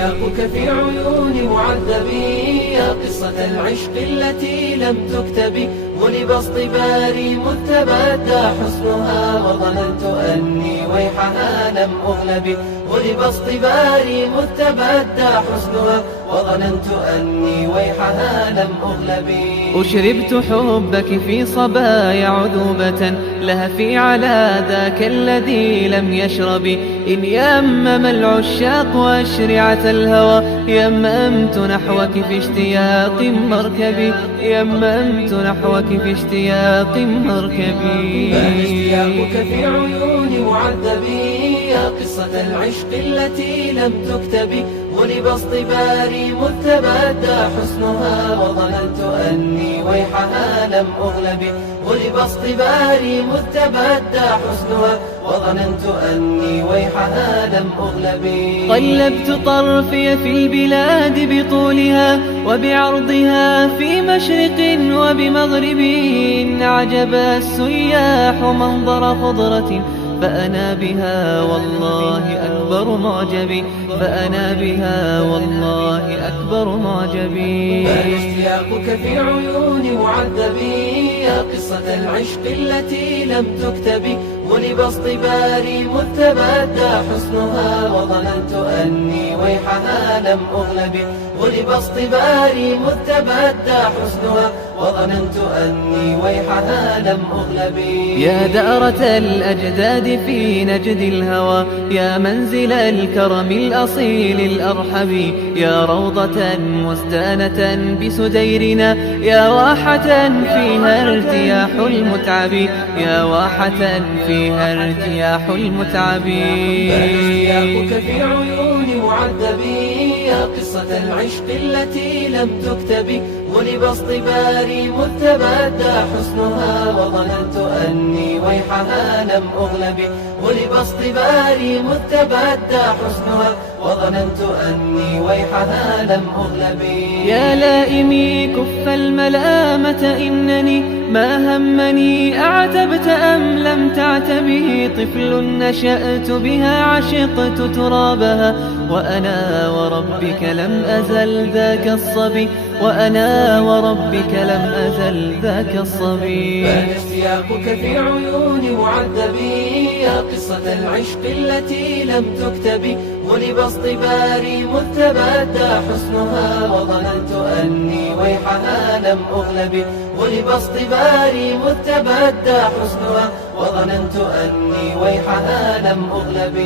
اشتياقك في عيون معذبي يا قصة العشق التي لم تكتب. غلب اصطباري مذ تبدى حسنها وظننت أني ويحها لم أغلب. غلب اصطباري مذ تبدى حسنها وظننت أني ويحها لم أغلب. أشربت حبك في صبايا عذوبة لهفي على ذاك الذي لم يشرب. إن يمم العشاق وأشرعة الهوى يممت نحوك في اشتياق مركبي. يممت نحوك في اشتياق مركبي. اشتياقك في عيون معذبي يا قصة العشق التي لم تكتب. غلب اصطباري مذ تبدى حسنها وظننت أني ويحها لم أغلب. غلب اصطباري مذ تبدى حسنها وظننت أني ويحها لم أغلب. قلبت طرفي في البلاد بطولها وبعرضها في مشرق وبمغرب. عجب السياح منظر خضرة فأنا بها والله أكبر معجبي. فأنا بها والله أكبر معجبي. اشتياقك في عيون معذبي يا قصة العشق التي لم تكتب. غلب اصطباري مذ تبدى حسنها وظننت أني ويحها لم أغلب. غلب اصطباري مذ تبدى حسنها وظننت أني ويحها لم أغلب. يا دأرة الأجداد في نجد الهوى يا منزل الكرم الأصيل الأرحب. يا روضة مستانة بسديرنا يا واحة فيها ارتياح المتعب. يا واحة فيها ارتياح المتعب. اشتياقك في عيون معذبي يا قصة العشق التي لم تكتب. غلب اصطباري مذ تبدى حسنها وظننت أني ويحها لم أغلب. غلب اصطباري مذ تبدى حسنها وظننت أني ويحها لم أغلب. يا لائمي كف الملامة إنني ما همني أعتبت أم لم تعتبه. طفل نشأت بها عشقت ترابها وأنا وربك لم أزل ذاك الصبي. وأنا وربك لم أزل ذاك الصبي. اشتياقك في عيون معذبي يا قصة العشق التي لم تكتب. غلب اصطباري مذ تبدى حسنها وظننت أني ويحها لم أغلب. غلب اصطباري مذ تبدى حسنها وظننت أني ويحها لم أغلب.